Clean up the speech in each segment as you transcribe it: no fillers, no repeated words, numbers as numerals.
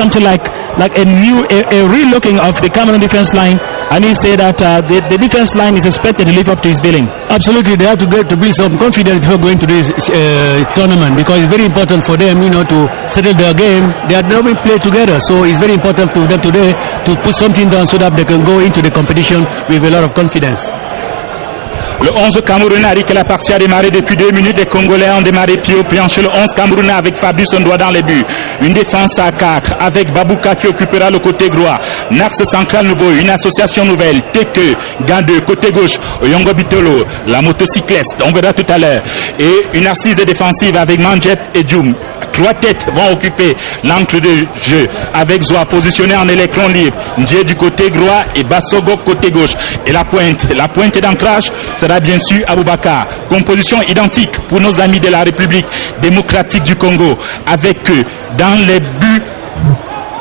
something like a relooking of the Cameroon defense line, and he said that the defense line is expected to live up to his billing. Absolutely, they have to build some confidence before going to this tournament, because it's very important for them, to settle their game. They have never played together, so it's very important for them today to put something down so that they can go into the competition with a lot of confidence. Le 11 camerounais a dit que la partie a démarré depuis 2 minutes. Les Congolais ont démarré pied au plancher. Le 11 camerounais avec Fabrice Ondoa dans les buts. Une défense à 4 avec Babouka qui occupera le côté droit. Nax central nouveau, une association nouvelle. Teke, Gandeux, côté gauche. Oyongo Bitolo, la motocycliste, on verra tout à l'heure. Et une assise défensive avec Manjet et Djoum. 3 têtes vont occuper l'encre de jeu avec Zoa positionné en électron libre. Ndje du côté droit et Bassogo côté gauche. Et la pointe d'ancrage sera bien sûr Aboubakar. Composition identique pour nos amis de la République démocratique du Congo. Avec dans les buts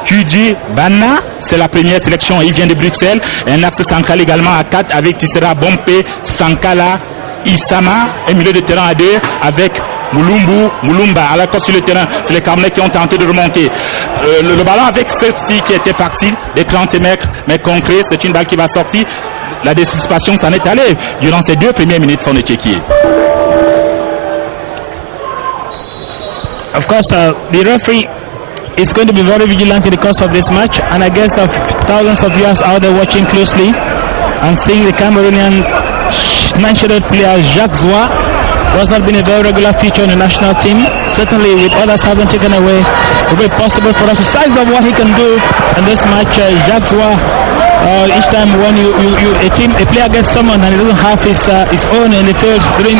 Kudji Bana, c'est la première sélection, il vient de Bruxelles. Un axe central également à 4 avec Tissera Bompé, Sankala, Isama, un milieu de terrain à 2 avec Moulumba à la course sur le terrain. C'est les Camerounais qui ont tenté de remonter. Le ballon avec celle-ci qui était parti des 30 mètres, mais concret, c'est une balle qui va sortir. La décision s'en est allée durant ces 2 premières minutes for the Tchéquie. Of course, the referee is going to be very vigilant in the course of this match, and I guess that thousands of viewers out there watching closely and seeing the Cameroonian national player Jacques Zoua, who has not been a very regular feature in the national team. Certainly, with others having taken away, it will be possible for us to size up what he can do in this match. Jacques Zoua, each time when a player gets someone and he doesn't have his own in the field during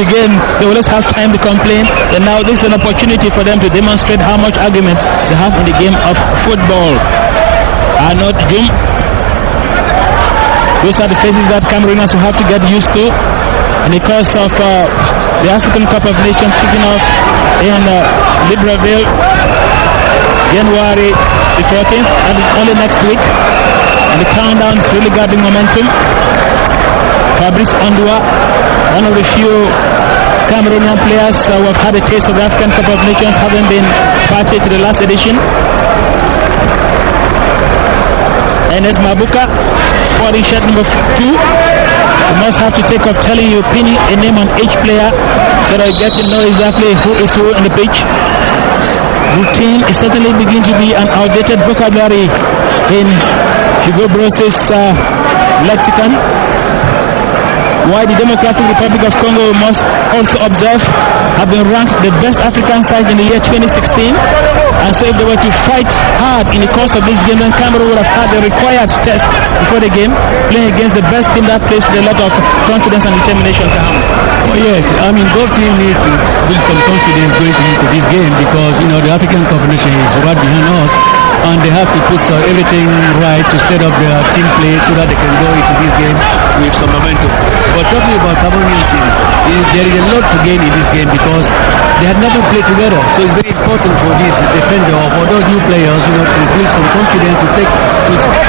the game, they will always have time to complain. And now this is an opportunity for them to demonstrate how much arguments they have in the game of football. Arnold Jum. Those are the faces that Cameroonians will have to get used to in the course of the African Cup of Nations kicking off in Libreville, January the 14th, and only next week. And the countdown is really gathering momentum. Fabrice Ondoa, one of the few Cameroonian players who have had a taste of the African Cup of Nations, having been party to the last edition. Enes Mabuka, sporting shirt number 2. You must have to take off telling you, pinning a name on each player so that you get to know exactly who is who on the pitch. Routine is certainly beginning to be an outdated vocabulary in Hugo Bross's lexicon. Why the Democratic Republic of Congo must also observe have been ranked the best African side in the year 2016. And so if they were to fight hard in the course of this game, then Cameroon would have had the required test before the game, playing against the best team that plays with a lot of confidence and determination. Oh yes, I mean both teams need to build some confidence going into this game, because the African Cup of Nations is right behind us, and they have to put everything right to set up their team play so that they can go into this game with some momentum. But talking about Cameroonian team, there is a lot to gain in this game because they had never played together. So it's very important for this defender or for those new players, to build some confidence, to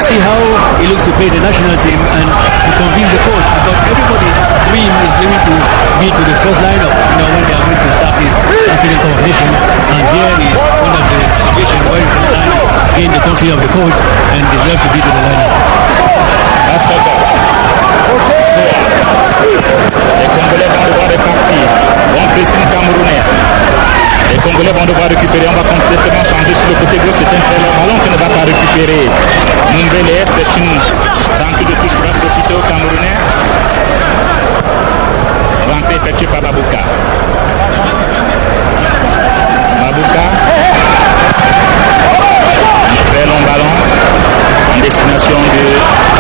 see how it looks to play the national team and to convince the coach. Because everybody's dream is going to be to the first lineup, when they are going to start this African Cup of Nations. And here is one of the situations where you can gain the confidence of the coach and deserve to be to the lineup. That's all. Les Congolais vont devoir repartir. Bon pressing camerounais. Les Congolais vont devoir récupérer. On va complètement changer sur le côté gauche. C'est un très long ballon qui ne va pas récupérer. Mumbele, c'est une rentrée de touche qui va profiter aux Camerounais. Rentrée effectuée par Babouka. Babouka. Un très long ballon en destination de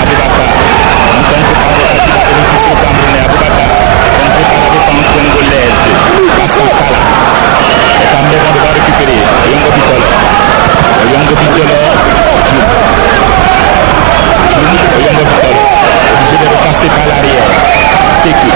Aboubakar. Un contre favorable qui va bénéficier au Camerounais. Aboubakar, contre par la défense congolaise. Sankala. Les Camerounais vont devoir récupérer. Oyongo Bitolo. Oyongo Bitolo. Djoum. Oyongo Bitolo. Obligé de repasser par l'arrière. Teke.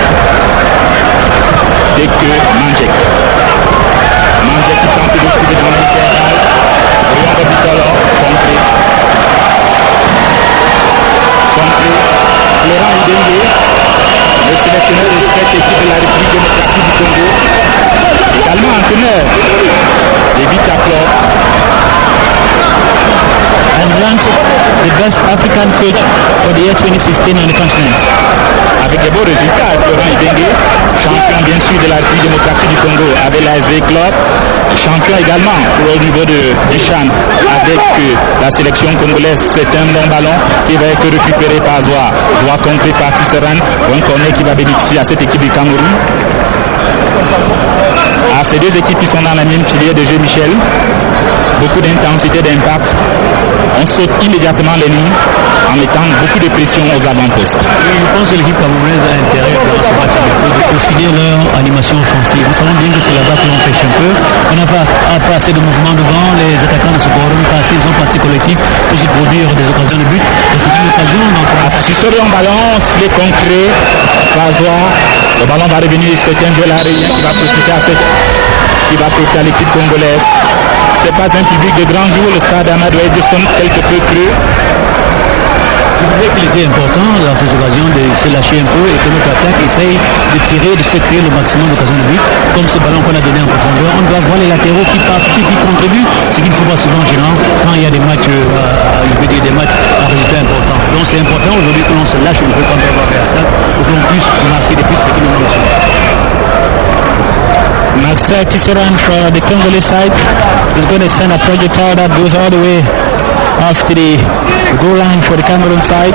the best African coach for the year 2016 on the continent. Avec des beaux résultats, Florent Ibenge, champion bien sûr de la République démocratique du Congo avec la V.CLUB, champion également au niveau du CHAN avec la sélection congolaise. C'est un long ballon qui va être récupéré par Zoua. Zoua compris par Tisserand, un corner qui va bénéficier à cette équipe du Cameroun. À ces deux équipes qui sont dans la même filière de jeu, Michel, beaucoup d'intensité, d'impact. On saute immédiatement les lignes en mettant beaucoup de pression aux avant-postes. Je pense que l'équipe camerounaise a intérêt dans ce match de peaufiner leur animation offensive. Nous savons bien que c'est là-bas que l'on pêche un peu. On n'a pas assez de mouvement devant. Les attaquants ne se pourront pas assez. Ils ont parti collectif pour se produire des occasions de but. Donc c'est une occasion d'enfant. Si sur un ballon, s'il est concret, le ballon va revenir. C'est un duel aérien qui va profiter à l'équipe congolaise. C'est pas un public de grand jour, le stade Amadou Edson quelque peu creux. Je dirais qu'il était important dans ces occasions de se lâcher un peu et que notre attaque essaye de tirer, de se créer le maximum d'occasions de but. Comme ce ballon qu'on a donné en profondeur, on doit voir les latéraux qui participent, qui contribuent, ce qu'il ne faut pas souvent gênant quand il y a des matchs, des matchs à résultat important. Donc c'est important aujourd'hui que l'on se lâche un peu quand on va vers l'attaque pour qu'on puisse marquer des buts, ce qui nous manque souvent. Marcel Tisserand from the Congolese side is going to send a projectile that goes all the way off to the goal line for the Cameroon side.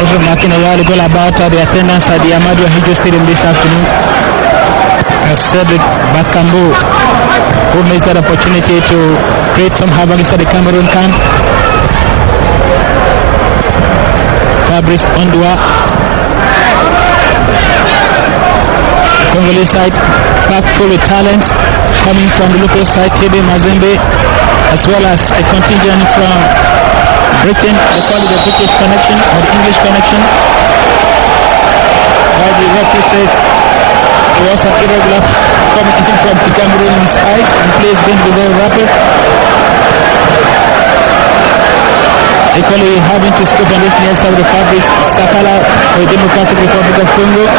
Also marking a while ago about the attendance at the Amadou Ahidjo Stadium this afternoon. As Cedric Bakambu, who missed that opportunity to create some havoc inside the Cameroon camp. Fabrice Ondua. Congolese side back full of talents coming from the local side, Tebe Mazembe, as well as a contingent from Britain. They call it the British connection or the English connection. While the referee says there was an irregular coming in from the Cameroon side and play is going to be very rapid. Equally having to scoop on this near side of the Fabrice Sakala for the Democratic Republic of Congo.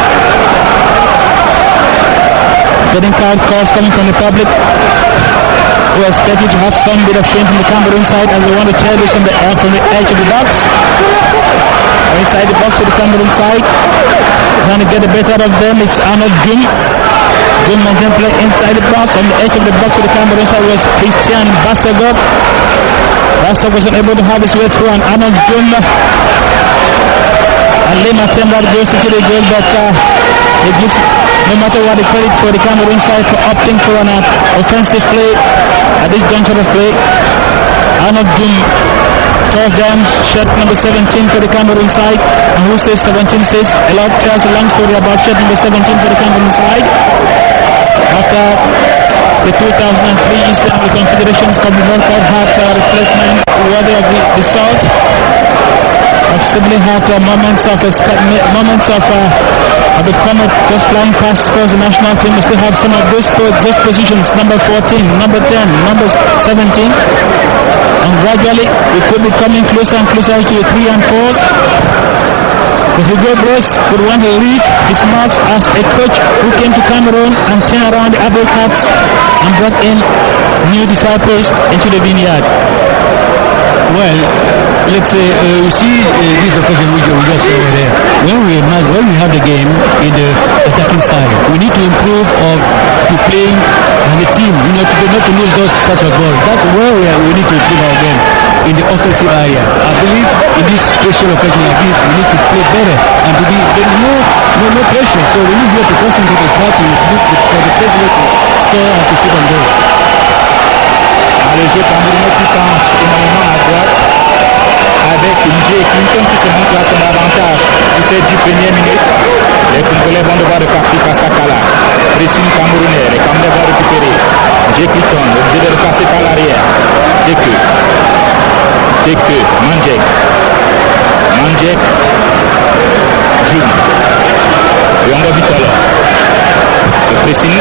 Getting card calls coming from the public who are expecting to have some bit of strength from the Cameroon side as they want to tear this from the edge of the box. Or inside the box of the Cameroon side. Trying to get the better of them. It's Arnold Dum. Dum again play inside the box. On the edge of the box of the Cameroon side was Christian Bassagov. Bassagov wasn't able to have his way through, and Arnold Dum and Lema Temba goes into the goal, but it gives no matter what the credit for the Cameroon side for opting for an offensive play at this juncture of play. Arnold Dum took down shot number 17 for the Cameroon side, and who says 17 says a lot, tells a long story about shot number 17 for the Cameroon side. After the 2003 East African Confederations Cup, the World Cup had replacement worthy of the salt. I've simply had moments of the comet just flying past across the national team. We still have some of those positions, number 14, number 10, number 17. And gradually we could be coming closer and closer to the 3 and 4s. But Hugo Broos would want to leave his marks as a coach who came to Cameroon and turned around the apple carts and brought in new disciples into the vineyard. Well, let's say you see this occasion which we just saw over there. When we have the game in the attacking side, we need to improve to playing as a team. Not to lose those such a ball. That's where we need to improve our game in the offensive area. I believe in this special occasion like this, we need to play better and there is no pressure. So we need here to concentrate and try to look for the best way to score and to shoot on goal. Le jeu camerounais qui penche énormément à droite avec Njé Clinton qui se montre à son avantage pour ces 10 premières minutes. Les Congolais vont devoir repartir par Sakala. Pressing camerounais, les Camerounais vont récupérer. Njé Clinton, obligé de repasser par l'arrière. Dès que Mandjek, June, Yongo Vitolo. Le pressing,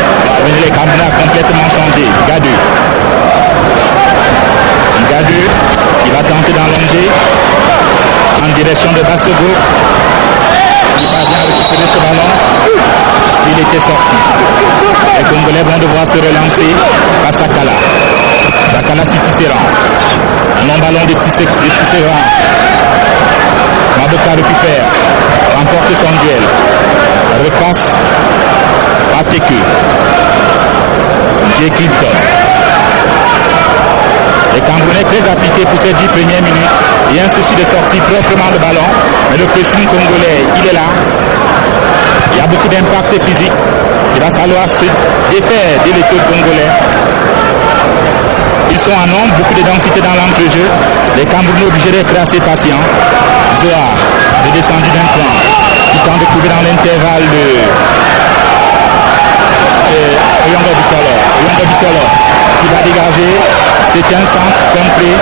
les Camerounais a complètement changé. Gadu, il va tenter d'allonger en direction de Bassogo. Il va bien récupérer ce ballon. Il était sorti. Les Congolais vont devoir se relancer par Sakala. Sakala sur Tisserand. Long ballon de Tissera. Maboka récupère. Remporte son duel. Repasse à Teku. J. Clinton. Les Camerounais très appliqués pour ces 10 premières minutes. Il y a un souci de sortir proprement le ballon. Mais le pressing congolais, il est là. Il y a beaucoup d'impact physique. Il va falloir se défaire des l'équipe congolais. Ils sont en nombre, beaucoup de densité dans l'entrejeu. Les Camerounais obligés d'être assez patients. Zoa, le descendu d'un cran. Il tente de trouver dans l'intervalle de Oyonga Bicolor qui va dégager. C'est un centre complet.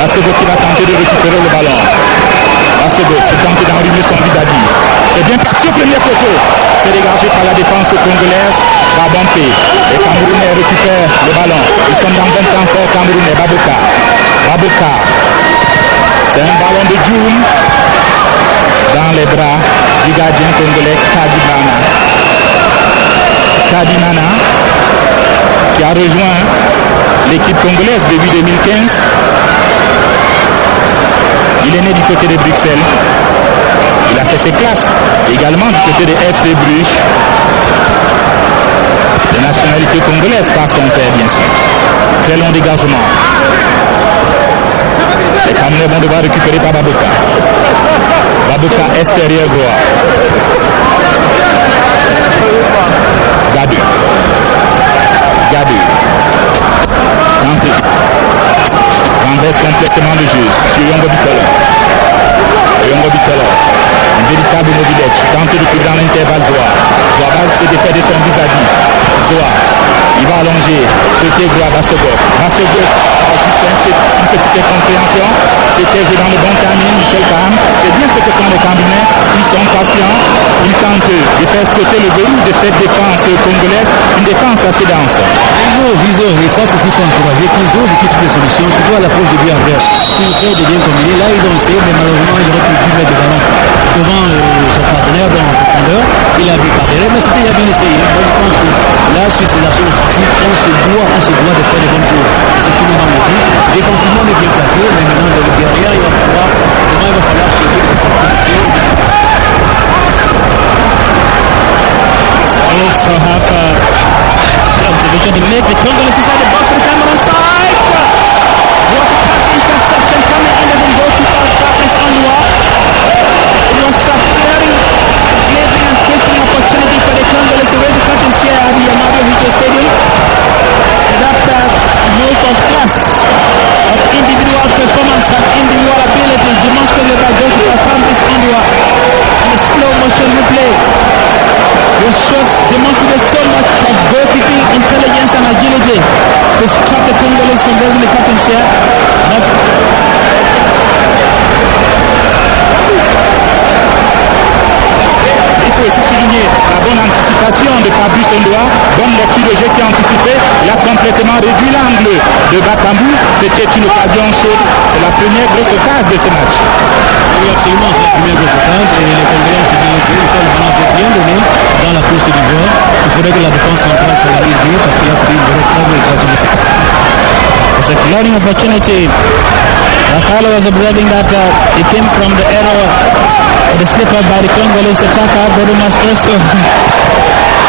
Basogo qui va tenter de récupérer le ballon. Basogo qui tente d'enrhumer son vis-à-vis. C'est bien parti au premier poteau. C'est dégagé par la défense congolaise. Babompé. Les Camerounais récupèrent le ballon. Ils sont dans un temps fort camerounais. Baboka. C'est un ballon de Djoum dans les bras du gardien congolais Kadimana qui a rejoint l'équipe congolaise depuis 2015. Il est né du côté de Bruxelles. Il a fait ses classes également du côté de FC Bruges. De nationalité congolaise par son père, bien sûr. Très long dégagement. Les Camerounais vont devoir récupérer par Baboka. Baboka extérieur droit. Gadu. Tenté. Renverse complètement le jeu sur Yongo Bicolor. Une véritable mobilette. Tente de couper dans l'intervalle Zoa. Zoa va se défaire de son vis-à-vis. Zoa. Il va allonger. Côté droit, Basogo. Juste une petite incompréhension. C'était joué dans le bon timing, Michel Kahn. C'est bien ce que font les Camerounais. Ils sont patients. Ils tentent de faire sauter le verrou de cette défense congolaise. Une défense assez dense. Ils osent. Et ça, c'est ce qu'il faut encourager. Qu'ils osent et qu'ils trouvent des solutions, surtout à l'approche du but adverse. Ils essayent de bien combiner. Là, ils ont essayé, mais malheureusement, ils auraient pu mettre le ballon devant son partenaire dans la profondeur. Il a vu par derrière, mais c'était bien essayé. Moi, je pense que là, sur ces actions offensives, on se doit de faire les bonnes choses. C'est ce qui nous manque le plus. Défensivement, on est bien placé, mais maintenant, derrière, il va falloir chercher des opportunités. Also have observation to make. The Congolese inside the box for the Cameroon side. What a cut interception coming under the goalkeeper. Patrice Onwa. It was a very blazing and twisting opportunity for the Congolese to raise the curtain share at the Amadio Hito Stadium. And after most of class of individual performance and individual ability demonstrated by goalkeeper Patrice Onwa in a slow motion replay. The shots demonstrated so much of goalkeeping intelligence and agility to stop the Congolese from raising the curtains here. Il faut aussi souligner la bonne anticipation de Fabrice Ondoa, bonne lecture de jeu qui a anticipé. Il a complètement réduit l'angle de Bakambu. C'était une occasion chaude. C'est la première grosse occasion de ce match. Oui, absolument, c'est la première grosse occasion. Et les Congolais ont bien joué. Le ballon était bien donné dans la course du joueur. Il faudrait que la défense centrale s'organise bien parce qu'il y a une véritable occasion de passe. It's a clearing opportunity. Carlo was observing that it came from the error, the slip up by the Congolese attacker, but we must also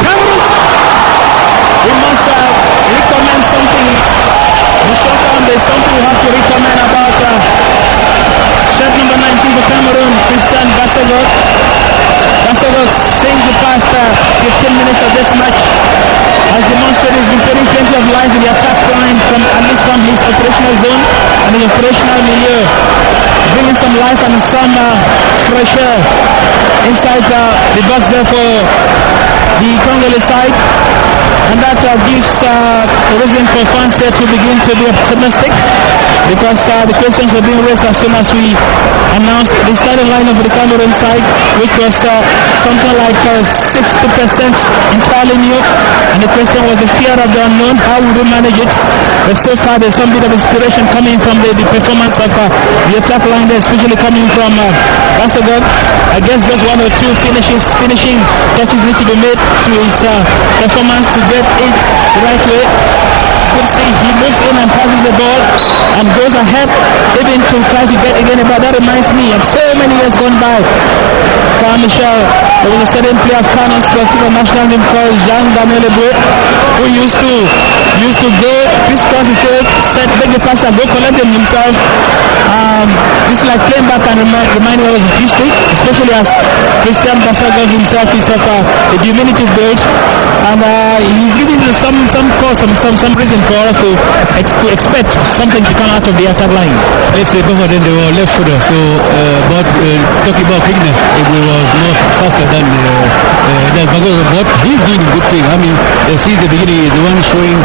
Cameroon. We must recommend something. In short term, there's something we have to recommend about shirt number 19 for Cameroon, Christian Basogo. Basogo, since the past 15 minutes of this match, has demonstrated he's been putting plenty of life in the attack line, from at least from his operational zone and his operational milieu, bringing some life and some fresh air inside the box there for the Congolese side, and that gives reason for fans here to begin to be optimistic, because the questions were being raised as soon as we announced the starting line of the Cameroon side, which was something like 60% entirely new, and the question was the fear of the unknown. How would we manage it? But so far there's some bit of inspiration coming from the performance of the attack line there, especially coming from Basogo. I guess just one or two finishing touches need to be made to his performance to get it the right way. Could see he moves in and passes the ball and goes ahead to try to get again, but that reminds me of so many years gone by. Michel, there was a certain player of Canon Sportive national team called Janvier, who used to go crisscross the field, take the pass and go collect them himself. This is like playing back and remind me of history, especially as Christian Basagov himself is of a diminutive build, and he's giving some cause, some reason for us to expect something to come out of the attack line. Let's say both of them, they were left footer, so but talking about quickness, it was more faster than Basagov, but he's doing a good thing. I mean, since the beginning, the one showing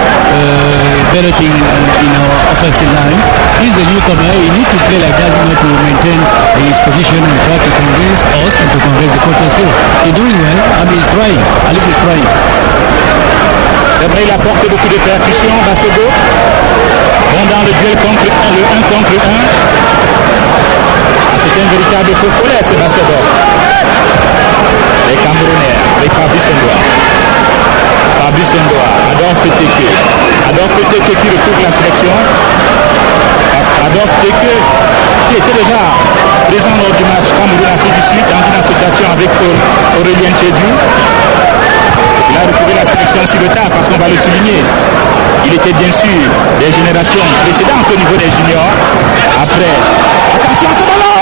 better thing in our offensive line. He's the newcomer. He needs to play like that, to maintain his position and try to convince us and to convince the coach also. He's doing well. I mean, he's trying. At least he's trying. C'est vrai, il apporte beaucoup de percussions, Basogo. Bon, dans le duel contre le 1 contre 1. C'est un véritable feu follet, c'est Basogo. Les Camerounais, avec Fabrice Ndoa. Fabrice Ndoa, Adolphe Teke qui retrouve la sélection. Parce qu'Adolphe Teke, qui était déjà présent lors du match Cameroun-Afrique du Sud, dans une association avec Aurélien Tchédou. Il a retrouvé la sélection sur le tas parce qu'on va le souligner. Il était bien sûr des générations précédentes au niveau des juniors. Après, attention à ce ballon!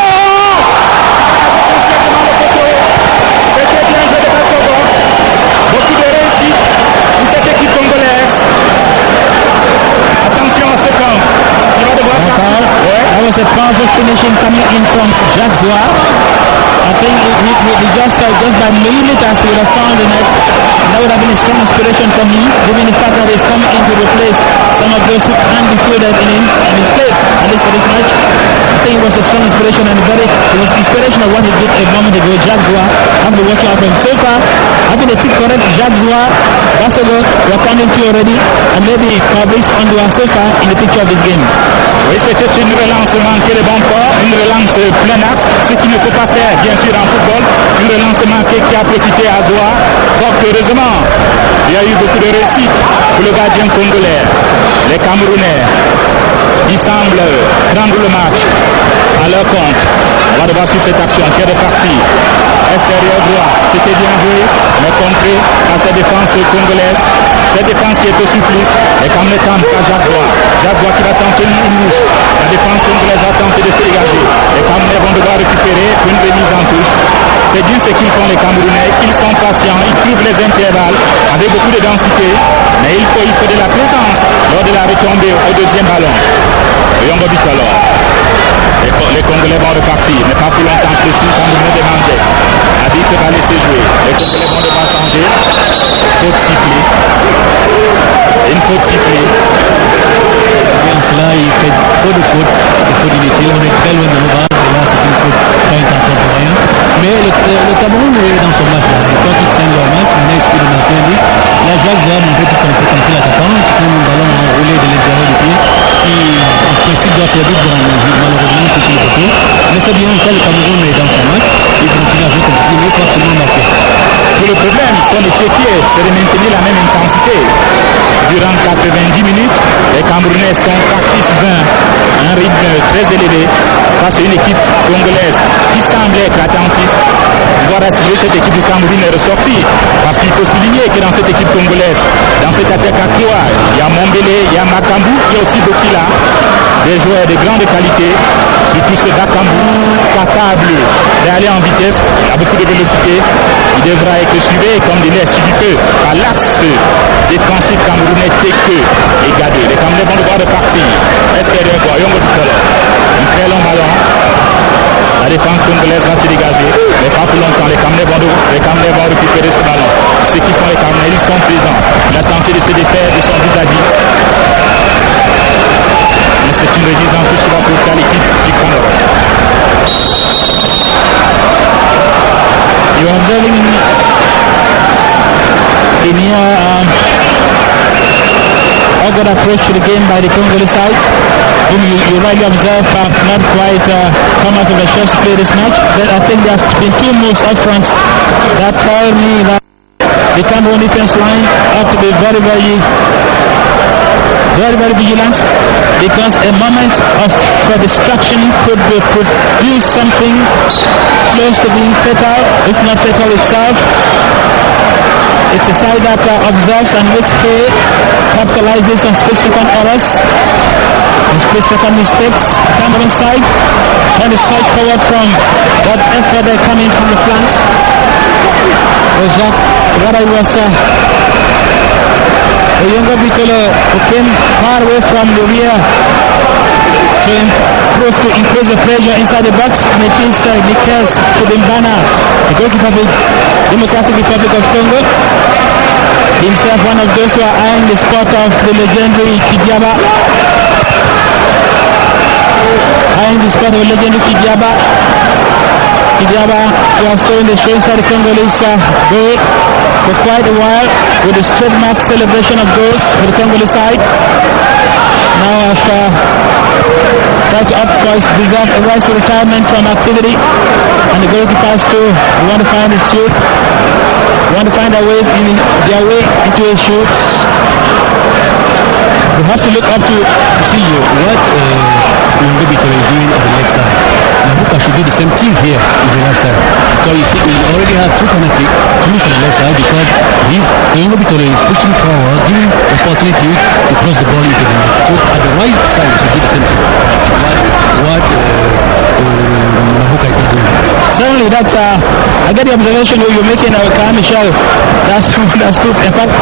C'était bien joué de Basogo. Beaucoup de réussite pour cette équipe congolaise. Attention à ce camp. Il va devoir partir. That was a powerful finishing coming in from Jacques Zoua. I think he just by millimeters he would have found the net. That would have been a strong inspiration for him, given the fact that he's coming in to replace some of those who can't be fielded in his place, at least for this match. I think it was a strong inspiration and it was inspiration of what he did a moment ago. Jacques Zoua, I've been watching out for him so far. I've been a tick correct. Jacques Zoua, Basogo, we're coming to already, and maybe Fabrice Ndoa so far in the picture of this game. Oui, c'était une relance manquée de bon port, une relance plein axe, ce qu'il ne faut pas faire, bien sûr, en football. Une relance manquée qui a profité à Zoua. Fort heureusement, il y a eu beaucoup de réussite pour le gardien congolais. Les Camerounais qui semblent prendre le match à leur compte. On va devoir suivre cette action qui est repartie. Extérieur droit, c'était bien joué, mais contré à cette défense congolaise. Cette défense qui est au supplice, les Camerounais tentent par Jacques Zoua. Jacques Zoua qui va tenter une louche. La défense congolaise va tenter de se dégager. Les Camerounais vont devoir récupérer pour une remise en touche. C'est bien ce qu'ils font les Camerounais. Ils sont patients, ils trouvent les intervalles avec beaucoup de densité. Mais il faut de la présence lors de la retombée au deuxième ballon. Yongo Bikolo. Les Congolais vont repartir, mais pas pour longtemps. Précis, Camerounais demandait. Arbitre va laisser jouer. Les Congolais vont devoir changer. Faute sifflée. Une faute sifflée. Bien cela, il fait trop de fautes. Il faut inutiles. On est très loin de nos bases. Et là, c'est une faute pas contemporaine. Mais le Cameroun est dans son match là. Quand il tient leur match, on a essayé de marquer un but. Là, Jacques va montrer tout un potentiel attaquant. C'est un ballon enroulé de l'intérieur du pied qui, en principe, doit faire but dans le jeu. Malheureusement, c'est sur le côté. Mais c'est bien, quand le Cameroun est dans son match, il continue à jouer comme si il est forcément marqué. Le problème, son échiquier, c'est de maintenir la même intensité. Durant 90 minutes, les Camerounais sont partis sous un rythme très élevé face à une équipe congolaise qui semble être attentiste. Voir assurer cette équipe du Cameroun est ressortie. Parce qu'il faut souligner que dans cette équipe congolaise, dans cette attaque à Kroa, il y a Mombele, il y a Makambu, il y a aussi Bokila. Des joueurs de grande qualité, surtout ce Bakambu, capable d'aller en vitesse, il a beaucoup de vélocité. Il devra être suivi comme il est sur du feu par l'axe défensif camerounais Teke et Gadeux. Les Camerounais vont devoir repartir. Extérieur droit, Yongo Bikolo. Un très long ballon. La défense congolaise va se dégager, mais pas pour longtemps. Les Camerounais vont récupérer ce ballon. Ce qu'ils font les Camerounais, ils sont présents. Il a tenté de se défaire de son vis-à-vis. Mais c'est une remise en touche qui va porter à l'équipe du Cameroun. You are observing the near awkward approach to the game by the Congolese side, whom you rightly observe have not quite come out of the shots to play this match. But I think there have been two moves up front that tell me that the Cameroon defense line have to be very, very very, very vigilant, because a moment of distraction could produce something close to being fatal, if not fatal itself. It's a side that observes and makes hay, capitalizes on split-second errors, and split-second mistakes. Cameroon side, and the side forward from that effort they're coming from the flanks. What I was a younger Bitolo who came far away from the rear to increase the pressure inside the box, and it is Nikes Kudimbana, the goalkeeper of the Democratic Republic of Congo, himself one of those who are eyeing the spot of the legendary Kidiaba. Eyeing the spot of the legendary Kidiaba. Kidiaba was throwing the show inside the Congolese goal for quite a while with his trademark celebration of goals for the Congolese side. Now tried to opt for his deserved rise to retirement from activity, and the goalkeepers too want to find his shoot, want to find their way into a shoot. We have to look up to see what Ngobito is doing on the left side. Mabuka should do the same thing here on the left side, because you see we already have two penalty coming from the left side, because Ngobito is pushing forward, giving opportunity to cross the ball into the net. So at the right side we should do the same thing. What Mabuka is not doing. Certainly, that's I get the observation you're making, Michel. That's true. In fact,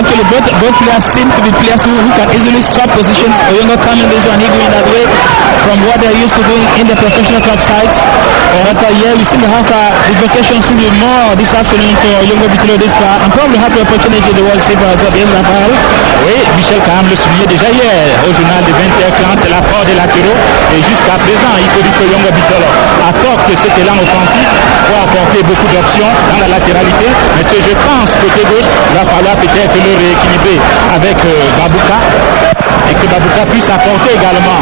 actually both players seem to be players who can easily swap positions. Oyongo coming this one, he going that way from what they're used to doing in the professional club side. But we seem to have the vocation seem to be more this afternoon for Oyongo Bitolo this far, and probably have the opportunity de voir ces passes bien Raphaël. Oui, Michel quand même le soulignait déjà hier au journal de 20h30, l'apport des latéraux, et jusqu'à présent il faut dire que Oyongo Bitolo apporte cet élan offensif pour apporter beaucoup d'options dans la latéralité, mais ce je pense côté gauche il va falloir peut-être le rééquilibrer avec Babouka, et que Babouka puisse apporter également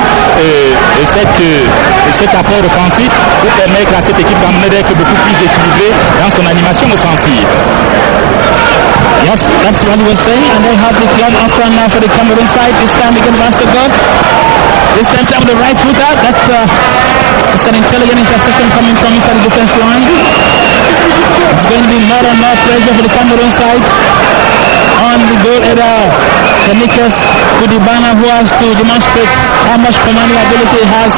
cet apport offensif pour permettre à cette équipe d'amener d'être beaucoup plus équilibrée dans son animation offensive. Yes, that's what he was saying, and they have the club up front now for the Cameroon side. This time again, Mastergod. This time with the right footer. That is an intelligent interception coming from inside the defense line. It's going to be more and more pressure for the Cameroon side on the goal header, Nikes Kudibana, who has to demonstrate how much commanding ability he has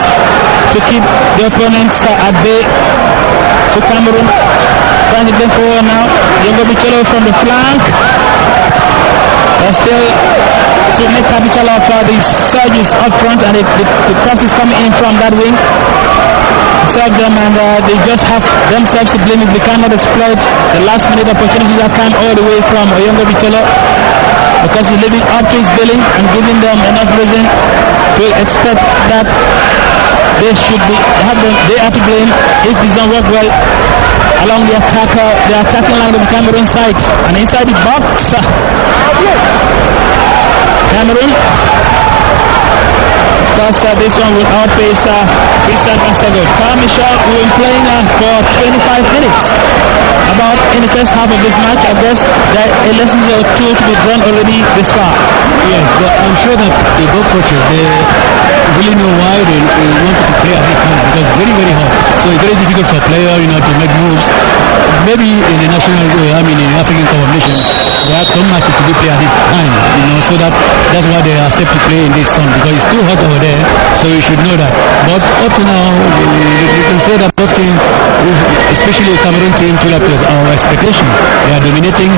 to keep the opponents at bay. So Cameroon trying to get forward now. Yongo Bicholo from the flank. They're still to make capital of the surges up front, and the cross is coming in from that wing. Serves them, and they just have themselves to blame if they cannot exploit the last minute opportunities that come all the way from Oyongo Bicholo, because he's living up to his billing and giving them enough reason to expect that they are to blame if it doesn't work well along the attacking line of the Cameroon side. And inside the box, Cameroon, because this one will outpace Christian Masago. Michel will be playing for 25 minutes. About in the first half of this match, I guess there are lessons or two to be drawn already this far. Yes, but I'm sure that both coaches, they really know why they wanted to play at this time, because it's very, very hot. So it's very difficult for a player, to make moves. Maybe in the national, in the African Cup of Nations, they have some matches to be played at this time, so that's why they accept to play in this sun, because it's too hot over there, so you should know that. But up to now, you can say that both teams, especially the Cameroon team, feel up to our expectation. They are dominating,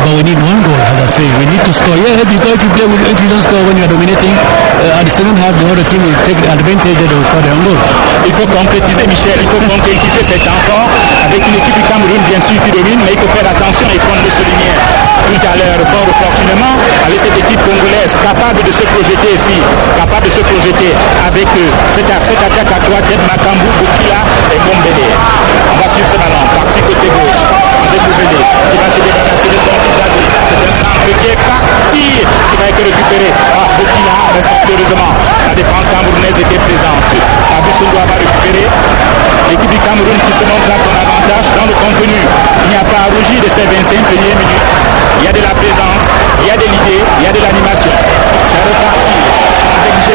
but we need one goal, as I say. We need to score. Yeah, because if you don't score when you are dominating, at the second half, the other team will take advantage and they will score their own goals. Il faut concrétiser, Michel, il faut concrétiser cet effort avec une équipe du Cameroun, bien sûr, qui domine, mais il faut faire attention, et il faut le souligner tout à l'heure, fort opportunément, avec cette équipe congolaise capable de se projeter ici, capable de se projeter avec cette attaque à droite, Makambu, Bokila et Bombele. On va suivre ce ballon, parti côté gauche, avec Bombele, qui va se débarrasser de son vis-à-vis. C'est un centre qui est parti, qui va être récupéré par Bokila, mais heureusement, la défense camerounaise était présente. Abissondo va récupérer. L'équipe du Cameroun qui se montre à son avantage dans le contenu. Il n'y a pas à rougir de ces 25 premières minutes. Il y a de la présence, il y a de l'idée, il y a de l'animation. C'est reparti avec J.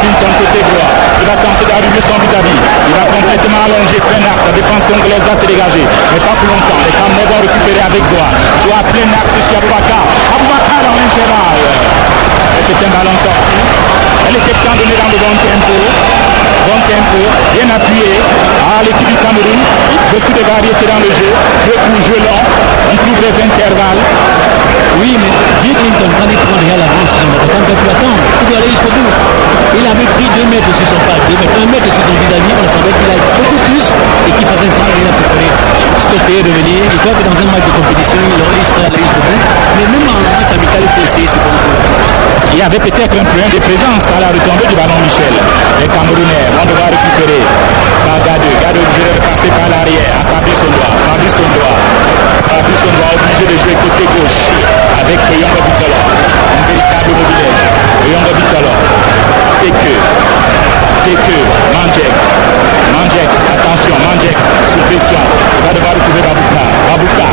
Clinton côté droit. Il va tenter d'arriver son vis-à-vis. Il va complètement allonger plein axe. La défense congolaise va se dégager. Mais pas pour longtemps. Les Camerounais vont récupérer avec Zoa. Zoa plein axe sur Aboubakar. Aboubakar dans l'intervalle. C'est un ballon sorti. Elle était temps donnée dans le bon tempo. Bon tempo, bien appuyé. L'équipe du Cameroun, beaucoup de variétés dans le jeu. Jeu court, jeu long. On trouve les intervalles. Oui, mais J. Clinton, quand il prend déjà l'avance sur son attaquant, il peut attendre. Il doit aller jusqu'au bout. Il avait pris 2 mètres sur son pas, 2 mètres, 1 mètre sur son vis-à-vis. On attendait qu'il aille beaucoup plus et qu'il fasse un centre. Il a préféré stopper, revenir. Il croit que dans un match de compétition, il serait allé jusqu'au bout. Mais même en match amical, il faut essayer, c'est bon. Il y avait peut-être un problème de présence à la retombée du ballon Michel. Les Camerounais vont devoir récupérer par Gade. Gade obligé de repasser par l'arrière à Fabrice Ondoa. Fabrice Ondoa obligé de jouer côté gauche avec Yonga Bikala. Un véritable mobilage. Yonga Bikala. Teke. Manjek. Attention, Manjek sous pression. Il va devoir retrouver Babouka.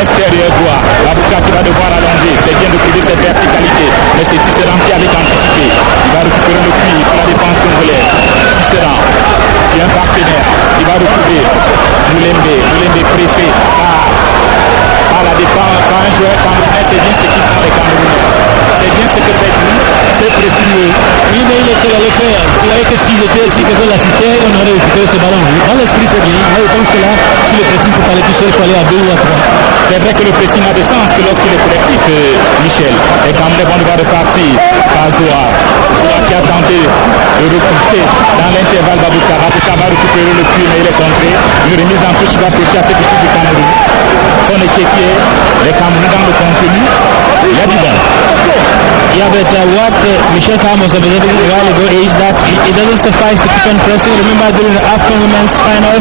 Extérieur droit. Babouka qui va devoir allonger. C'est bien de trouver cette verticalité. Mais c'est Tisserand qui avait anticipé. Il va récupérer le puits pour la défense congolaise. Tisserand, c'est un partenaire. Il va retrouver Moulembe pressé par la défense. Par un joueur camerounais, c'est bien ce qu'ils font les Camerounais. C'est bien ce que fait tout. C'est précis. Oui, mais il essaie de le faire. Il savait que s'il était ici, quelqu'un l'assistait, on aurait récupéré ce ballon. Dans l'esprit, c'est bien. Mais je pense que là, si le pressing, il faut pas aller tout seul, il faut aller à 2 ou à 3. C'est vrai que le pressing a de sens que lorsqu'il est collectif, Michel. Les Camerounais vont devoir repartir par Zoa. Zoa qui a tenté de recouper dans l'intervalle Babouka. Babouka va récupérer le puits, mais il est contré. Une remise en touche qui va profiter à cette équipe du Cameroun. Son équipier, les Camerounais dans le contenu. Il y a du bon. Yeah, but what Michel Kam was observing a while ago is that it doesn't suffice to keep on pressing. Remember during the African Women's Final,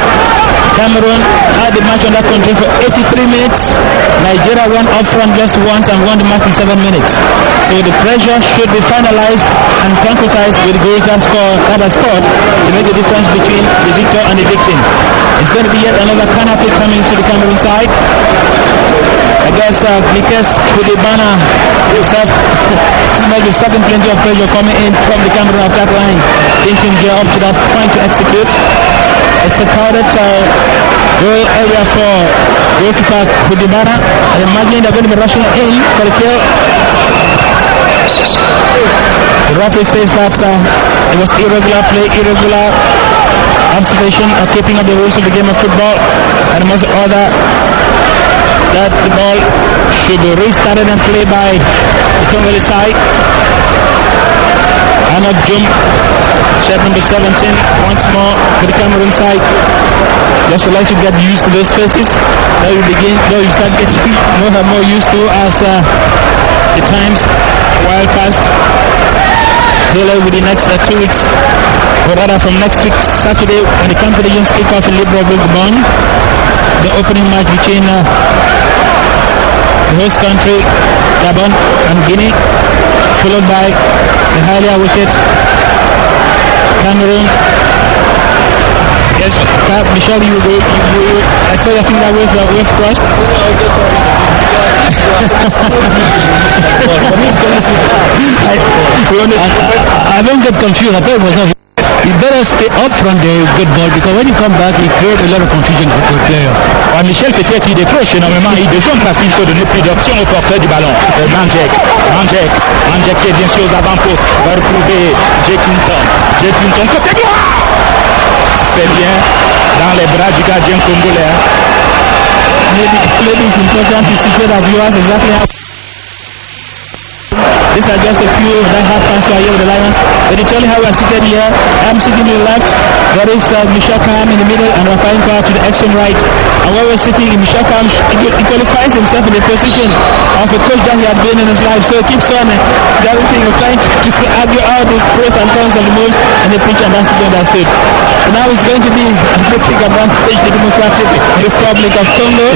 Cameroon had the match under control for 83 minutes. Nigeria won up front just once and won the match in 7 minutes. So the pressure should be finalized and concretized with goals that are scored to make the difference between the victor and the victim. It's going to be yet another canopy coming to the Cameroon side. I guess because Kudibana himself might be sucking plenty of pressure coming in from the Cameroon attack line, thinking they're up to that point to execute. It's a crowded goal area for goalkeeper Kudibana. I imagine they're going to be rushing in for the kill. The referee says that it was irregular play, irregular observation of keeping up the rules of the game of football, and must order that the ball should be restarted and played by the Congolese side. Ahmad Jum, shirt number 17, once more for the Cameroon side. Just would like to get used to those faces. Now you start getting more used to as the times while past. Clearly with the next 2 weeks, or rather from next week Saturday when the competitions kick off in Libreville, Gabon, the opening match between the host country Gabon and Guinea, followed by the highly awaited Cameroon. Yes, Michel, you I saw your finger wave crossed. I don't get confused. I thought it was not. You better stay up front there, good ball, because when you come back, you create a lot of confusion for the players. Michel, peut-être il décroche énormément, il dézoome parce qu'il faut donner plus d'options au porteur du ballon. C'est Manjek qui est bien sûr aux avant-postes, va retrouver J. Clinton côté droit. C'est bien dans les bras du gardien congolais. Maybe it's important to secure that viewers exactly how. These are just a few that have fans who are here with the Lions. But it's only how we are seated here. I'm sitting to the left. There is Michel Kam in the middle and Rafael Kwa to the extreme right. And where we're sitting, Michel Kam equally finds himself in the position of a coach that he had been in his life. So he keeps on everything, trying to argue out the pros and cons of the moves and the pitch, and that's to be understood. So now it's going to be a free advantage the Democratic Republic of Congo.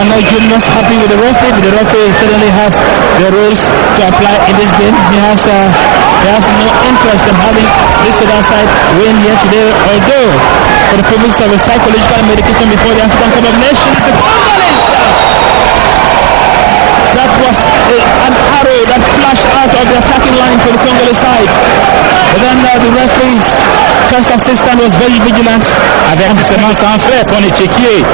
I'm not just happy with the referee, but the referee certainly has the rules to apply in this game. He has no interest in having this other side win here today, although for for the purpose of a psychological medication before the African Cup of Nations. The Congolese. That was an arrow that flashed out of the attacking line for the Congolese side. But then the referee's first assistant was very vigilant. Avertissement sans frais, faut les checker.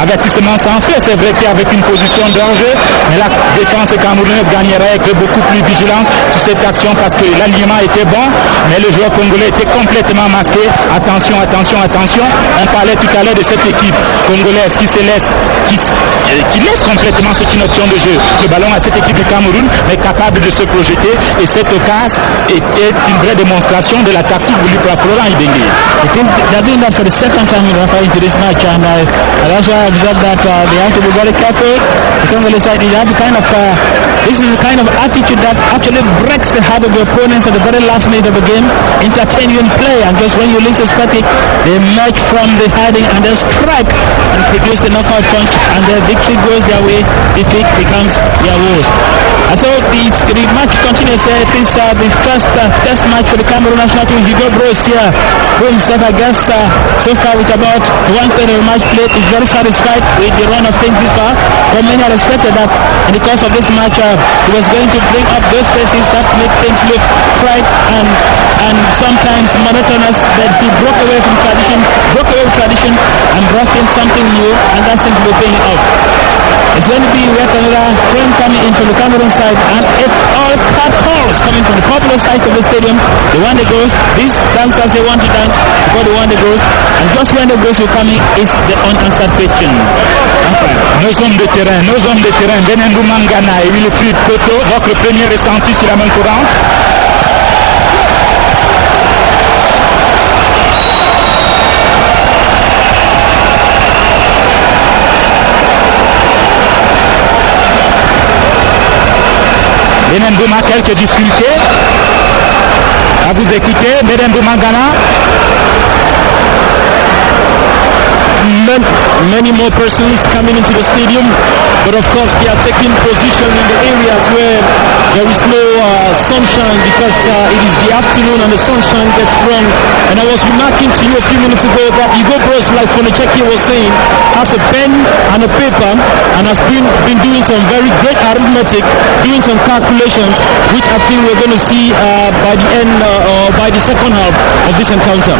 Avertissement sans frais, c'est vrai qu'avec une position d'enjeu, mais la défense camerounaise gagnerait avec beaucoup plus vigilante sur cette action parce que l'alignement était bon, mais le joueur congolais était complètement masqué. Attention, attention, attention. On parlait tout à l'heure de cette équipe congolaise qui se laisse, qui laisse complètement, c'est une option de jeu. Le ballon à cette équipe du Cameroun est capable de se projeter et cette occasion est une vraie démonstration de la tactique voulue par Florent Ibenge. They're doing that for the second time into this match, and that's why I observed that they have to be very careful. The Congolese side, they have to kind of this is the kind of attitude that actually breaks the heart of the opponents at the very last minute of the game. Entertaining play, and just when you least expect it, they emerge from the hiding and then strike and produce the knockout punch, and the victory goes their way. Defeat becomes their woes. And so the match continues. This is the first test match for the Cameroon national team. Hugo Bros here, who himself, I guess, so far with about 1/3 of the match played, is very satisfied with the run of things this far. But many had expected that in the course of this match, he was going to bring up those faces that make things look trite and sometimes monotonous. But he broke away from tradition, and brought in something new, and that seems to be paying off. It's going to be yet another train coming in from the Cameroon side, and all card calls coming from the popular side of the stadium. They want the ghost. These dancers, they want to dance before they want the ghost. And just when the ghost will come in is the unanswered question. Okay. Nos hommes de terrain, Benendou Mangana et Wilfried Koto, votre premier ressenti sur la main courante? Benendou a quelques difficultés. À vous écouter, Benendou Mangana. Many more persons coming into the stadium, but of course they are taking position in the areas where there is no sunshine, because it is the afternoon and the sunshine gets strong. And I was remarking to you a few minutes ago that Hugo Bros, like Fonecheki was saying, has a pen and a paper and has been doing some very great arithmetic, doing some calculations, which I think we're going to see by the end or by the second half of this encounter.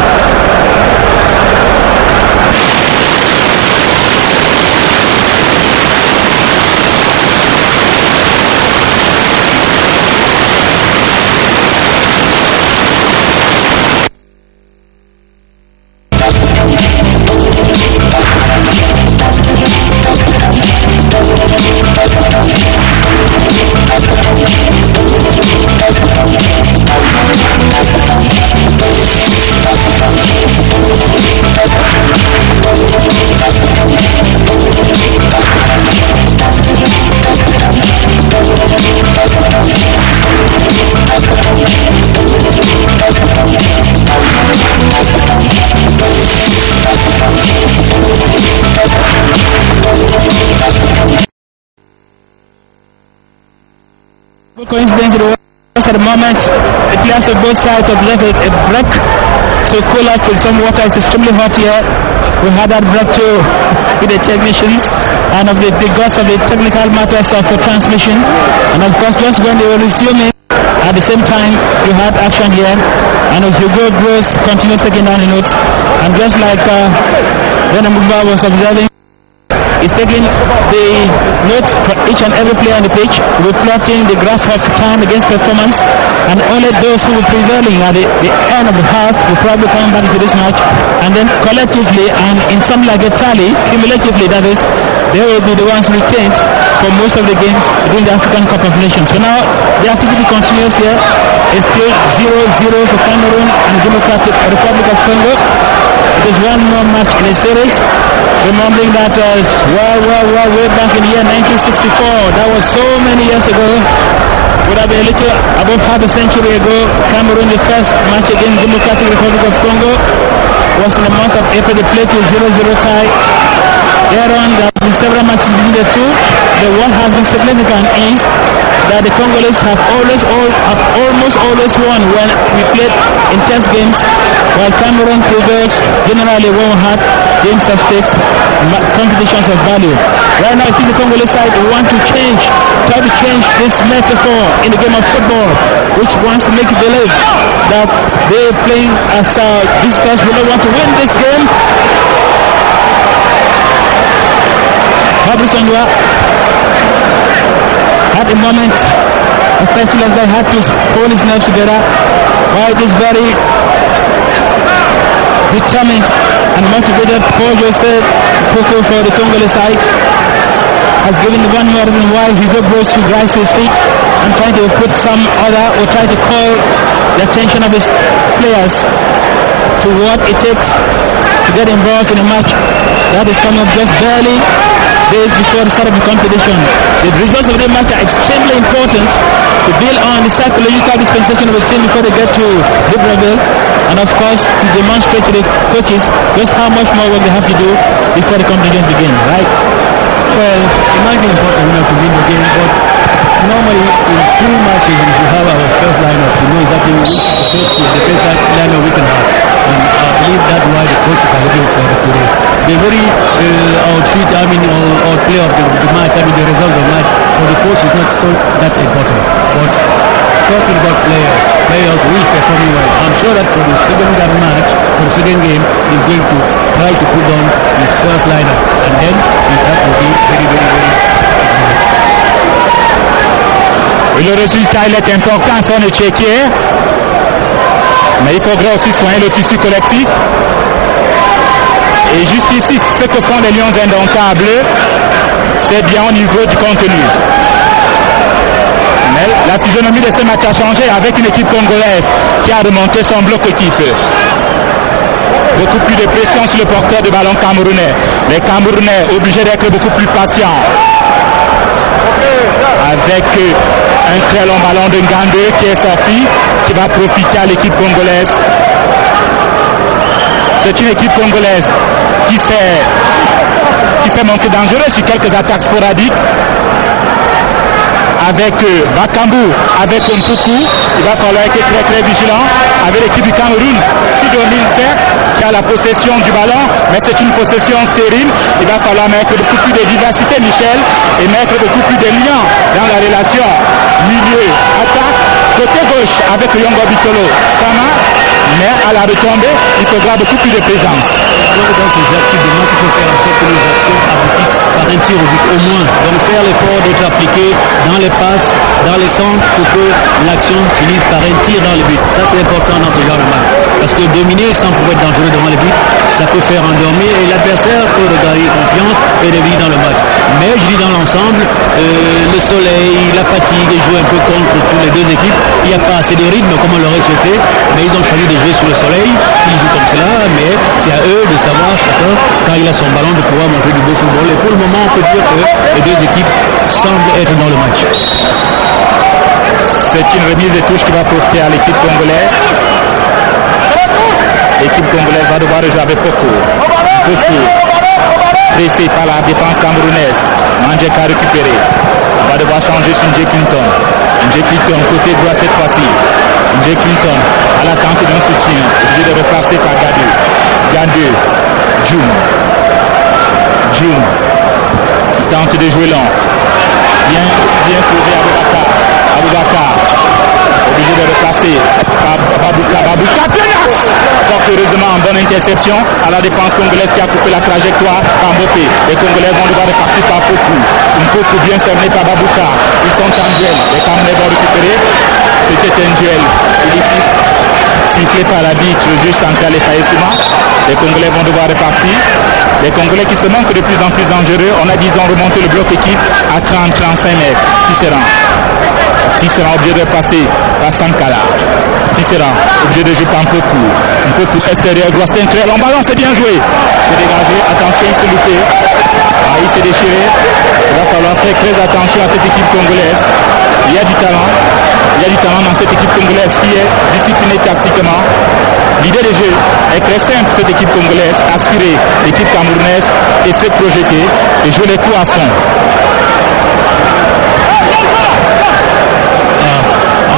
Coincidence, it was at the moment the players of both sides have left a break to cool up with some water. It's extremely hot here. We had that break too with the technicians and of the gods of the technical matters of the transmission. And of course, just when they were resuming, at the same time you had action here, and Hugo Bros continues taking down the notes, and just like Benamumba was observing, he's taking the notes for each and every player on the pitch. We're plotting the graph of time against performance, and only those who will prevailing at the end of the half will probably come back into this match, and then collectively and in something like a tally, cumulatively that is, they will be the ones retained for most of the games during the African Cup of Nations. So now the activity continues here. It's still 0-0 for Cameroon and Democratic Republic of Congo. It is one more match in a series. Remembering that way back in the year 1964, that was so many years ago, would have been a little above half a century ago. Cameroon, the first match against Democratic Republic of Congo, was in the month of April. They played to 0-0 tie. Thereon, there have been several matches between the two. what has been significant is that the Congolese have almost always won when we played intense games, while Cameroon prevailed generally when we had games of stakes, competitions of value. Right now, I think the Congolese side want to try to change this metaphor in the game of football, which wants to make you believe that they're playing as visitors will not want to win this game. Fabrice Ondoa had a moment of petulance that had to hold his nerves together, while this very determined and motivated Paul Joseph Koko for the Congolese side has given the one more reason why Hugo Bros to rise to his feet and trying to put some other or try to call the attention of his players to what it takes to get involved in a match that is coming up just barely days before the start of the competition. The results of the match are extremely important to build on the psychological dispensation of the team before they get to Libreville, and of course to demonstrate to the coaches just how much more work they have to do before the competition begins, right? Well, it might be important to win the game, but normally in 2 matches we should have our first lineup to know exactly which is the best lineup we can have. And I believe that's why the coaches are looking for it today. The very outfit, outplay of the match, the result of the match, for the coach is not so that important. But talking about players will perform well. I'm sure that for the second game, he's going to try to put on his first lineup, and then it has to be very, very, very excellent. Et le résultat, il est important, il faut le checker. Mais il faudra aussi soigner le tissu collectif. Et jusqu'ici, ce que font les Lions indomptables, c'est bien au niveau du contenu. Mais la physionomie de ce match a changé avec une équipe congolaise qui a remonté son bloc équipe. Beaucoup plus de pression sur le porteur de ballon camerounais. Les Camerounais obligés d'être beaucoup plus patients. Avec un très long ballon de Ngandé qui est sorti, qui va profiter à l'équipe congolaise. C'est une équipe congolaise qui s'est montrée dangereuse sur quelques attaques sporadiques. Avec Bakambu, avec Mpuku, il va falloir être très très vigilant avec l'équipe du Cameroun qui domine certes, qui a la possession du ballon, mais c'est une possession stérile. Il va falloir mettre beaucoup plus de vivacité, Michel, et mettre beaucoup plus de liens dans la relation milieu-attaque. Côté gauche avec Yongo Bitolo, Sama, mais à la retombée, il faudra beaucoup plus de présence. Donc dans ce type de match, il faut faire en sorte que les actions aboutissent par un tir au but au moins. Donc faire l'effort d'être appliqué dans les passes, dans les centres, pour que l'action finisse par un tir dans le but. Ça c'est important dans ce genre de match. Parce que dominer sans pouvoir être dangereux devant le but, ça peut faire endormir et l'adversaire peut regagner confiance et revenir dans le match. Mais je dis dans l'ensemble, le soleil, la fatigue jouent un peu contre toutes les deux équipes. Il n'y a pas assez de rythme comme on l'aurait souhaité, mais ils ont choisi de jouer sous le soleil. Ils jouent comme cela, mais c'est à eux de savoir chacun, quand il a son ballon, de pouvoir montrer du beau football. Et pour le moment, on peut dire que les deux équipes semblent être dans le match. C'est une remise de touche qui va profiter à l'équipe congolaise. L'équipe congolaise va devoir rejouer avec beaucoup pressé par la défense camerounaise. Mandjek a récupéré. On va devoir changer sur Njé Clinton. Njé Clinton côté droit cette fois-ci. Njé Clinton à l'attente d'un soutien. Obligé de repasser par Gadou. Gadou. Djoum qui tente de jouer long. Bien trouvé Aboubakar. Obligé de repasser par Babouka. Fort heureusement, bonne interception à la défense congolaise qui a coupé la trajectoire par Mbappé. Les Congolais vont devoir repartir par Poku. Poku bien cerné par Babouka. Ils sont en duel. Les Camerounais vont récupérer. C'était un duel illicite sifflé par l'arbitre, le juge central et souvent. Les Congolais vont devoir repartir. Les Congolais qui se montrent de plus en plus dangereux. On a disons remonté le bloc équipe à 30-35 mètres. Tisserand obligé de passer par Sankara. Tisserand obligé de jouer par Mpoku extérieur, gros, c'est un très long ballon, c'est bien joué. C'est dégagé, attention, il s'est loupé. Il s'est déchiré. Il va falloir faire très attention à cette équipe congolaise. Il y a du talent dans cette équipe congolaise qui est disciplinée tactiquement. L'idée de jeu est très simple, cette équipe congolaise, aspirer l'équipe camerounaise et se projeter et jouer les coups à fond.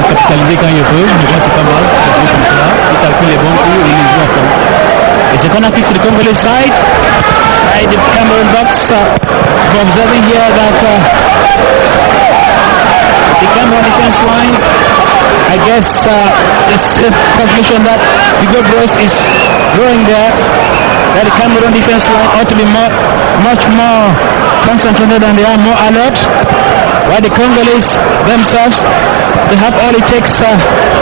capitaliser quand il peut. Je vois c'est pas mal. Comme ça. Il calcule les bons coups et il joue à fond. It's a corner kick to the Congolese side the Cameroon box. We're observing here that the Cameroon defense line, I guess it's a conclusion that the good boss is growing there, that the Cameroon defense line ought to be much more concentrated and they are more alert, while the Congolese themselves, they have all it takes to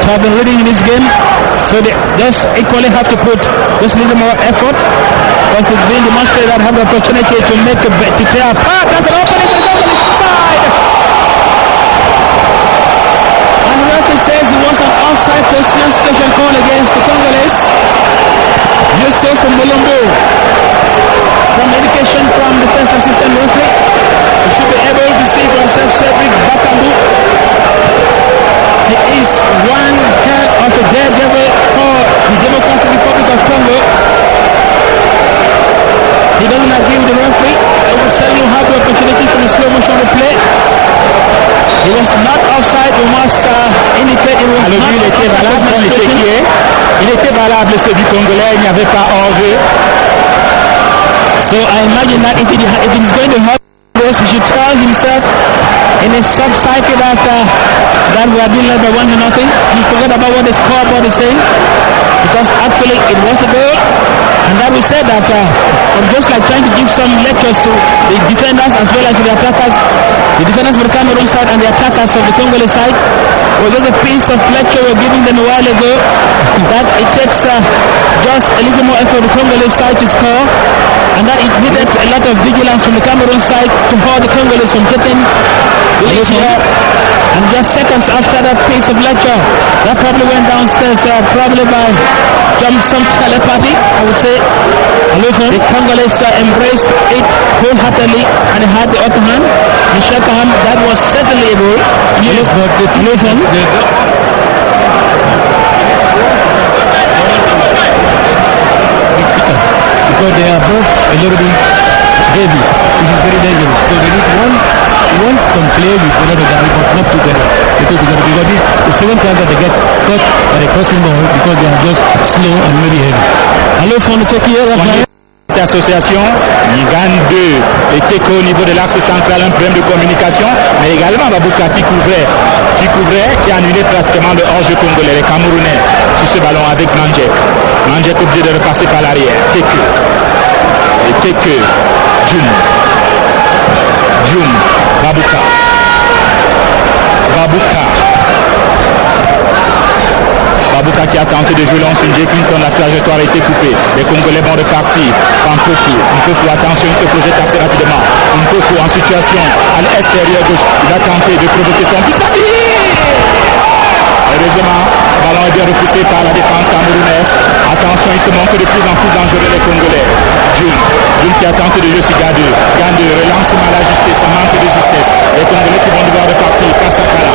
have been leading in this game. So they just equally have to put just a little more effort, because it's been demonstrated that have the opportunity to make to tear apart. That's an opening to the Congolese side. And the referee says it was an offside position special call against the Congolese. Yusuf from Mulumbu, from indication from the first assistant referee, he should be able to see for himself Cedric Bakambu. He is one hell of a daredevil for the Democratic Republic of Congo. He doesn't agree with the referee. I will certainly have the opportunity for the slow motion replay. He was not offside. We must indicate it was not offside. Il était valable celui du Congolais. Il n'y avait pas hors-jeu. So I imagine that if it is going to happen, he should tell himself in a sub-cycle that we have been led by 1-0. He forgot about what the scoreboard is saying, because actually it was a goal. And that we said that I'm just like trying to give some lectures to the defenders as well as to the attackers, the defenders for the Cameroon side and the attackers of the Congolese side. Well, there's a piece of lecture we're giving them a while ago that it takes just a little more effort for the Congolese side to score, and that it needed a lot of vigilance from the Cameroon side to hold the Congolese from getting the lead here. And just seconds after that piece of lecture, that probably went downstairs, probably by some telepathy, I would say. The Congolese embraced it wholeheartedly and had the upper hand. The Shakaham, that was certainly a goal. Yes, but the Luthen. Because they are both a little bit heavy, which is very dangerous. So they need one can play with another guy, but not together. They go together because this is the second time that they get caught by the crossing ball because they are just slow and very heavy. Allô, faut nous checker là. Association, il gagne 2. Et Teko au niveau de l'axe central, un problème de communication, mais également Babouka qui a annulé pratiquement le hors-jeu congolais, les Camerounais sur ce ballon avec Mandjek. Mandjek obligé de repasser par l'arrière. Teko. Et Teko. Djoum. Babouka. Babouka qui a tenté de jouer Lonsunje Clinton, la trajectoire a été coupée. Les Congolais vont repartir. Mpoku, attention, il se projette assez rapidement. Mpoku en situation à l'extérieur gauche. Il a tenté de provoquer son but. Heureusement, le ballon est bien repoussé par la défense camerounaise. Attention, il se montre de plus en plus dangereux les Congolais. Djoum qui a tenté de jouer sur Gade. Gade relance mal ajusté, ça manque de justesse. Les Congolais qui vont devoir repartir par Sakala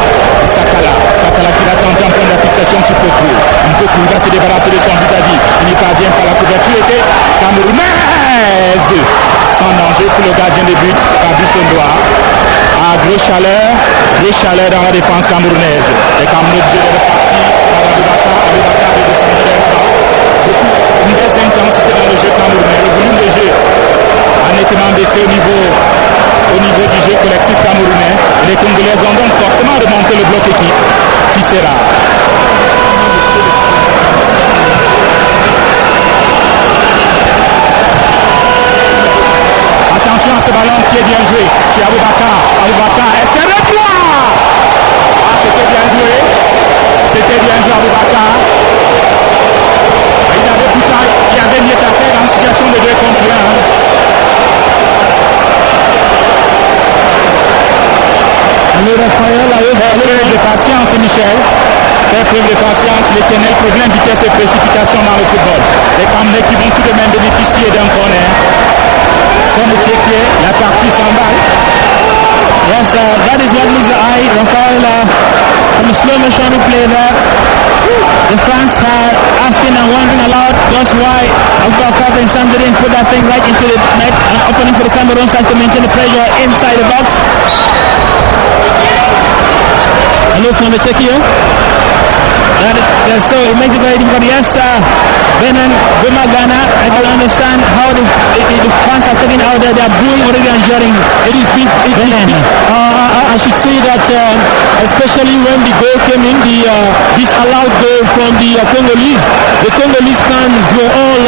qui va tenter un point de la fixation sur Mpoku. Mpoku va se débarrasser de son vis-à-vis. Il n'y parvient pas, la couverture était camerounaise. Sans danger pour le gardien de but, Fabrice Ondoa. Grosse chaleur dans la défense camerounaise. Les Camerounais obligés de repartir par Aboubakar est descendu d'un pas. Une des intensités dans le jeu camerounais. Le volume de jeu a nettement baissé au niveau du jeu collectif camerounais. Et les Congolais ont donc forcément remonté le bloc équipe. Tissera. Attention à ce ballon qui est bien joué. C'est Aboubakar, extérieur droit. C'était bien joué Aboubakar. Il y avait mieux à faire dans une situation de 2 contre 1. Faire preuve de patience, Michel. Faire preuve de patience, l'éternel problème vitesse et précipitation dans le football. Les Camerounais qui vont tout de même bénéficier d'un corner. Comme checker, la partie s'emballe. Yes, that is what meets the eye. From the slow motion replay there, the fans are asking and wondering aloud just why Aboubakar and Sam didn't put that thing right into the net and opening for the Cameroon side to maintain the pressure inside the box. Hello from the check here. So it makes it very difficult. Yes, Benin, Ghana, I don't understand how the fans are taking out there. They are booing already and jeering. I should say that especially when the goal came in, the disallowed goal from the Congolese fans were all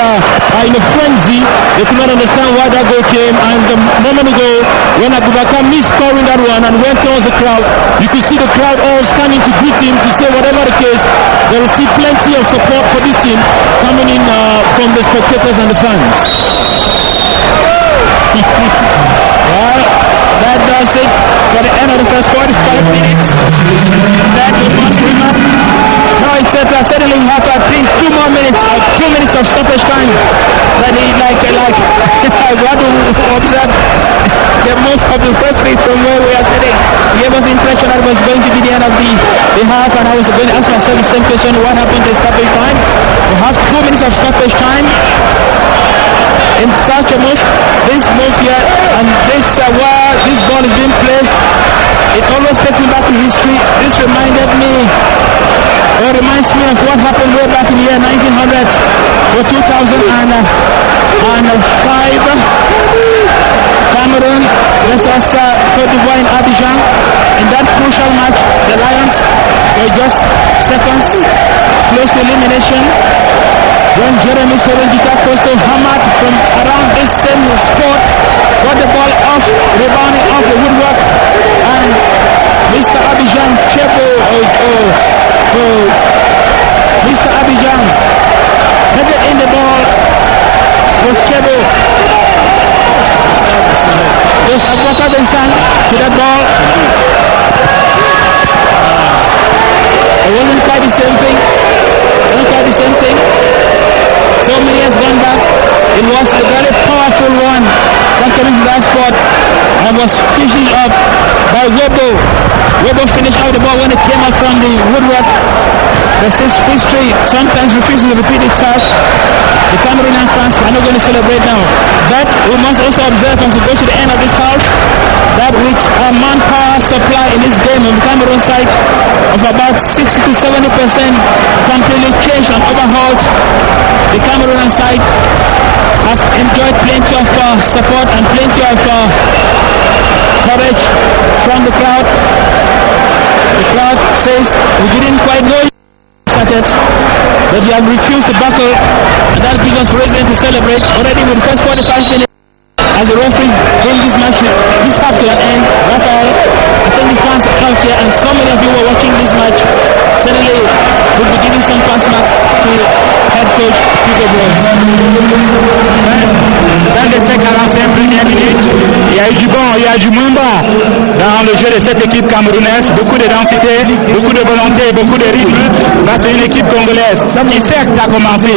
in a frenzy. They could not understand why that goal came. And a moment ago, when Abubakar missed scoring that one and went towards the crowd, you could see the crowd all standing to greet him to say whatever the case, there will see plenty of support for this team coming in from the spectators and the fans. Well, that does it for the end of the first 45 minutes. That we must remember. Now it's suddenly we have, I think, 2 more minutes, 2 minutes of stoppage time. That is like I want to observe the move of the referee from where we are sitting. He gave us the impression that it was going to be the end of the half, and I was going to ask myself the same question: what happened to stoppage time? We have 2 minutes of stoppage time. In such a move, this move here, and this where this ball is being placed, it always takes me back to history. This reminds me of what happened way back in the year 1900 or 2005. Cameroon versus Cote d'Ivoire in Abidjan. In that crucial match, the Lions were just seconds close to elimination. When Jeremy Sorengita Fosto hammered from around this same spot, got the ball off, rebounding off the woodwork, and Mr. Abidjan Chebo, Mr. Abidjan headed in the ball, was Chebo. There's Abubakar Bensan to that ball. It wasn't quite the same thing. So many years gone back, it was a very powerful one that came from that spot and was finished up by Wobo. Wobo finished out the ball when it came out from the woodwork. The history sometimes refuses to repeat itself. The Cameroonian fans are not going to celebrate now. But we must also observe as we go to the end of this half that with a manpower supply in this game on the Cameroon side of about 60 to 70% completely changed and overhauled, the Cameroonian side has enjoyed plenty of support and plenty of courage from the crowd. The crowd says, we didn't quite know you started, but you have refused to buckle, and that gives us reason to celebrate already with the first 45 minutes. As the referee brings this match, this half to an end, Raphael, I think the fans are out here, and so many of you were watching this match. Suddenly, we'll be giving some pass back to head coach Hugo Bros. Dans ces 45 premières minutes, il y a eu du bon, il y a du moins bas dans le jeu de cette équipe camerounaise. Beaucoup de densité, beaucoup de volonté, beaucoup de rythme face à une équipe congolaise qui certes a commencé